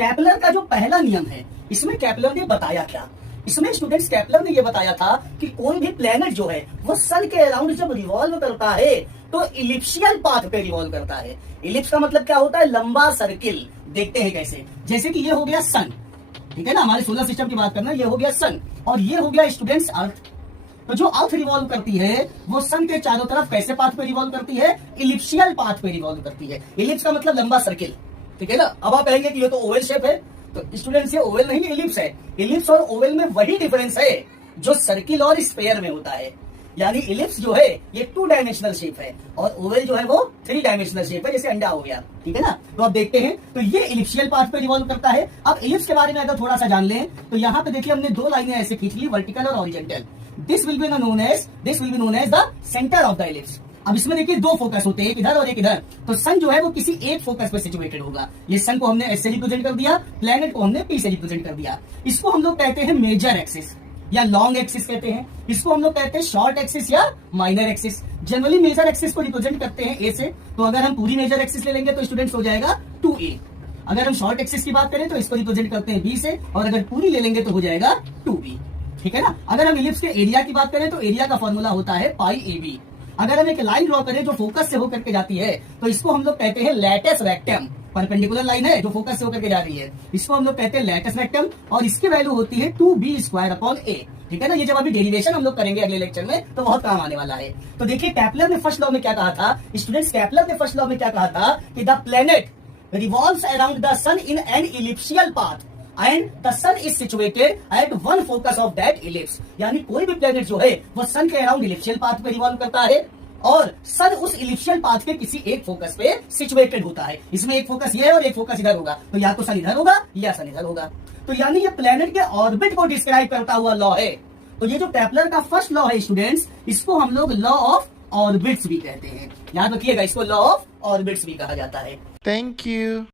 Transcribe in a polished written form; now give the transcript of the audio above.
Kepler का जो पहला नियम है, इसमें केपलर ने बताया क्या? इसमें स्टूडेंट्स केपलर ने ये बताया था कि कोई भी प्लेनेट जो है वो सन के अराउंड जब रिवॉल्व करता है तो इलिप्शियल पाथ पे रिवॉल्व करता है। इलिप्स का मतलब क्या होता है? लंबा सर्किल। देखते हैं कैसे। जैसे कि ये हो गया सन, ठीक है ना, हमारे सोलर सिस्टम की बात करना, ये हो गया सन और ये हो गया स्टूडेंट्स अर्थ। तो जो अर्थ रिवॉल्व करती है वो सन के चारों तरफ कैसे पाथ पे रिवॉल्व करती है? इलिप्शियल पाथ पे रिवॉल्व करती है। इलिप्स का मतलब लंबा सर्किल, ठीक है ना। अब आप कहेंगे कि ये तो ओवल शेप है, तो स्टूडेंट्स ये ओवल नहीं इलिप्स है। इलिप्स और ओवल में वही डिफरेंस है जो सर्किल और स्फेयर में होता है। यानी इलिप्स जो है ये 2 डायमेंशनल शेप है और ओवल जो है वो 3 डायमेंशनल शेप है, जैसे अंडा हो गया, ठीक है ना। तो आप देखते हैं तो ये इलिप्शियल पाथ पे रिवॉल्व करता है। अब इलिप्स के बारे में अगर थोड़ा सा जान लें तो यहाँ पे देखिए हमने 2 लाइनें ऐसे खींच ली, वर्टिकल और horizontal. This will be known as the centre of the ellipse. अब इसमें देखिए 2 फोकस होते हैं, एक इधर और एक इधर। तो सन जो है वो किसी एक फोकस पे सिचुएटेड होगा। ये सन को हमने एस से रिप्रेजेंट कर दिया, प्लेनेट को हमने पी से रिप्रेजेंट कर दिया। इसको हम लोग कहते हैं मेजर एक्सिस या लॉन्ग एक्सिस कहते हैं। इसको हम लोग कहते हैं शॉर्ट एक्सिस या minor axis. Generally major axis को रिप्रेजेंट करते हैं ए से। तो अगर हम पूरी मेजर एक्सिस ले लेंगे तो स्टूडेंट्स हो जाएगा 2a। अगर हम शॉर्ट एक्सिस की बात करें तो इसको रिप्रेजेंट करते हैं बी से, और अगर पूरी ले लेंगे तो हो जाएगा 2b, ठीक है ना। अगर हम इलिप्स के एरिया की बात करें तो एरिया का फॉर्मूला होता है पाई ab। अगर हम एक लाइन ड्रॉ करें जो फोकस से होकर के जाती है तो इसको हम लोग कहते हैं लैटिस रेक्टम। परपेंडिकुलर लाइन है जो फोकस से होकर के जा रही है, इसको हम लोग कहते हैं लैटिस रेक्टम और इसकी वैल्यू होती है 2b² a, ठीक है ना। ये जब अभी डेरिवेशन हम लोग करेंगे अगले लेक्चर में तो बहुत काम आने वाला है। तो देखिए केपलर ने फर्स्ट लॉ में क्या कहा था स्टूडेंट्स, केपलर ने फर्स्ट लॉ में क्या कहा था कि the planet revolves around the sun in an elliptical path and the sun is situated at one focus of that ellipse. यानी कोई भी प्लेनेट जो है वो सन के अराउंड इलिप्शियल पाथ पे रिवॉल्व करता है और सन उस इलिप्शियल पाथ के किसी एक फोकस पे सिचुएटेड होता है। इसमें एक फोकस ये है और एक फोकस इधर होगा, तो या तो सन इधर होगा या सन इधर होगा। तो यानी ये प्लेनेट के ऑर्बिट को डिस्क्राइब करता हुआ लॉ है। तो ये जो केपलर का फर्स्ट लॉ है स्टूडेंट्स, इसको हम लोग लॉ ऑफ ऑर्बिट्स भी कहते हैं। याद रखिएगा, इसको लॉ ऑफ ऑर्बिट्स भी कहा जाता है। Thank you.